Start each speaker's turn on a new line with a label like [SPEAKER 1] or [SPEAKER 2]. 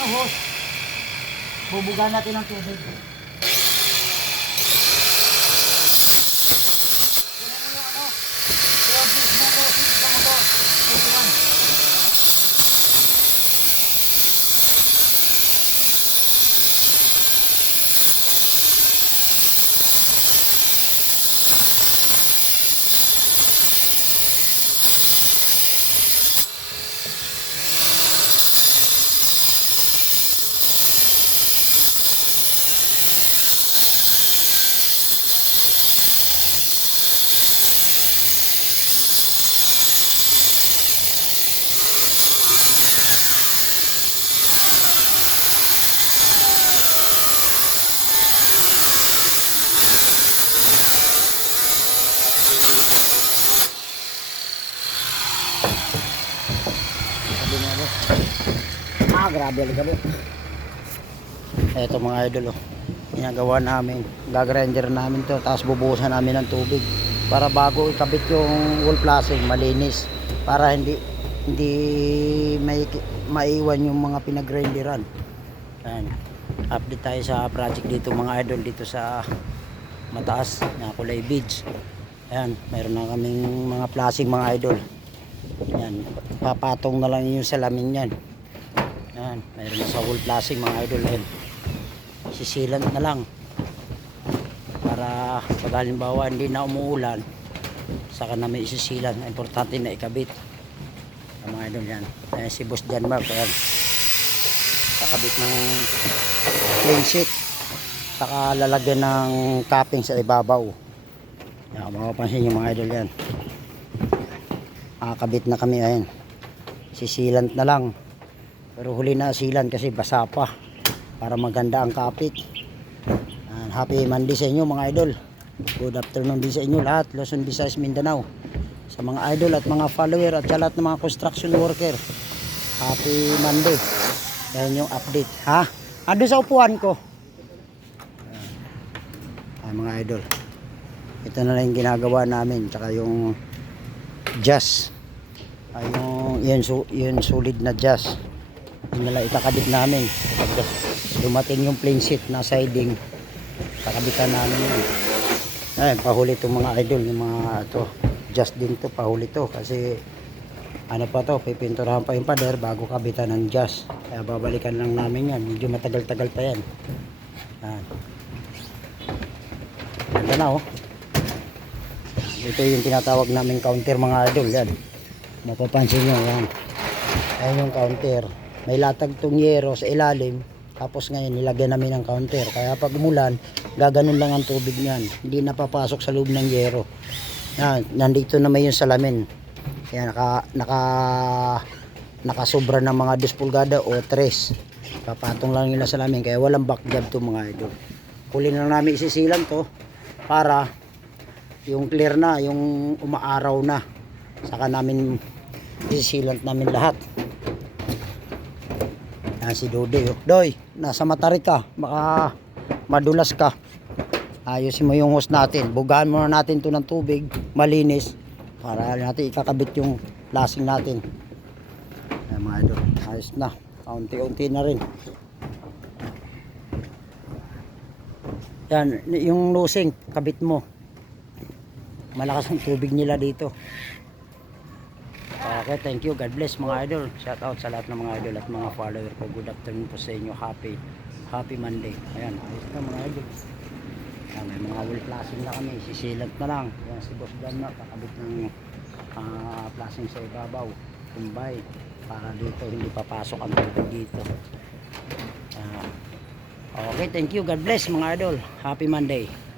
[SPEAKER 1] ng hose. Bubuga natin ng tubig. Sabi nga ba? Ah, grabe gabi. Eto mga idol oh. Ginagawa namin. Gagrinder namin to. Tapos bubuhusan namin ng tubig. Para bago ikabit yung wall flashing, malinis. Para hindi hindi may maiwan yung mga pinagrinderan. Yan. Update tayo sa project dito mga idol dito sa mataas na kulay beads. Ayan, mayroon na kaming mga flashing mga idol. Yan, papatong na lang yung salamin yan. Yan, mayroon sa wall flashing mga idol yan. Sisilant na lang. Para pag halimbawa hindi na umuulan, saka na may isisilan. Importante na ikabit. Ang mga idol yan. Ayan, si Boss John Mark. Ayan. Kakabit ng plain sheet. Saka lalagyan ng capping sa ibabaw. Yan, mapapansin yung mga idol yan. Nakakabit na kami ayun. Sisilant na lang. Pero huli na silan kasi basa pa. Para maganda ang kapit. Yan, happy Monday sa inyo mga idol. Good afternoon din sa inyo lahat. Luzon, Visayas, Mindanao. Sa mga idol at mga follower at sa lahat ng mga construction worker. Happy Monday. Yan yung update. Ha? Ando sa upuan ko. Ay, mga idol. Ito na lang yung ginagawa namin. Tsaka yung jazz. Ay, yung, yun, su, yun solid na jazz. Yun na lang itakabit namin. Dumating yung plain sheet na siding, kakabitan namin yun. Ayun, pahuli itong mga idol, yung mga to. Just din to, pahuli to. Kasi ano pa to, pipinturahan pa yung pader bago kabitan ng jazz. Kaya babalikan lang namin yan. Medyo matagal-tagal pa yan. Yan. Ganda na oh. Ito yung tinatawag namin counter mga idol yan. Mapapansin nyo yan. Ayan yung counter. May latag tong yero sa ilalim. Tapos ngayon nilagyan namin ng counter. Kaya pag umulan, gaganon lang ang tubig niyan. Hindi napapasok sa loob ng yero. Yan, nandito naman yung salamin. Yan, naka, naka, nakasobra ng mga 10 pulgada o 3. Papatong lang nila salamin. Kaya walang back job to mga idol. Huli na namin isisilan to para yung clear na, yung umaaraw na. Saka namin isisilant namin lahat. Yan si Dodoy. oh. Doy, nasa matari ka. Baka madulas ka. Ayusin mo yung hose natin. Bugahan muna natin to ng tubig. Malinis. Para natin ikakabit yung lasing natin. Yan mga idol. Ayos na. Kaunti-unti na rin. Yan, yung lusing, kabit mo malakas ang tubig nila dito. Okay thank you. God bless mga idol. Shout out sa lahat ng mga idol at mga follower ko. Good afternoon po sa inyo. Happy happy Monday. Ayan ayos na mga idol. Ayan, may mga wall flashing na kami. Sisilant na lang. Ayan si boss Dan na kakabit ng uh, flashing sa ibabaw. Kumbay para dito hindi papasok ang tubig dito. Ah, okay thank you. God bless mga idol. Happy Monday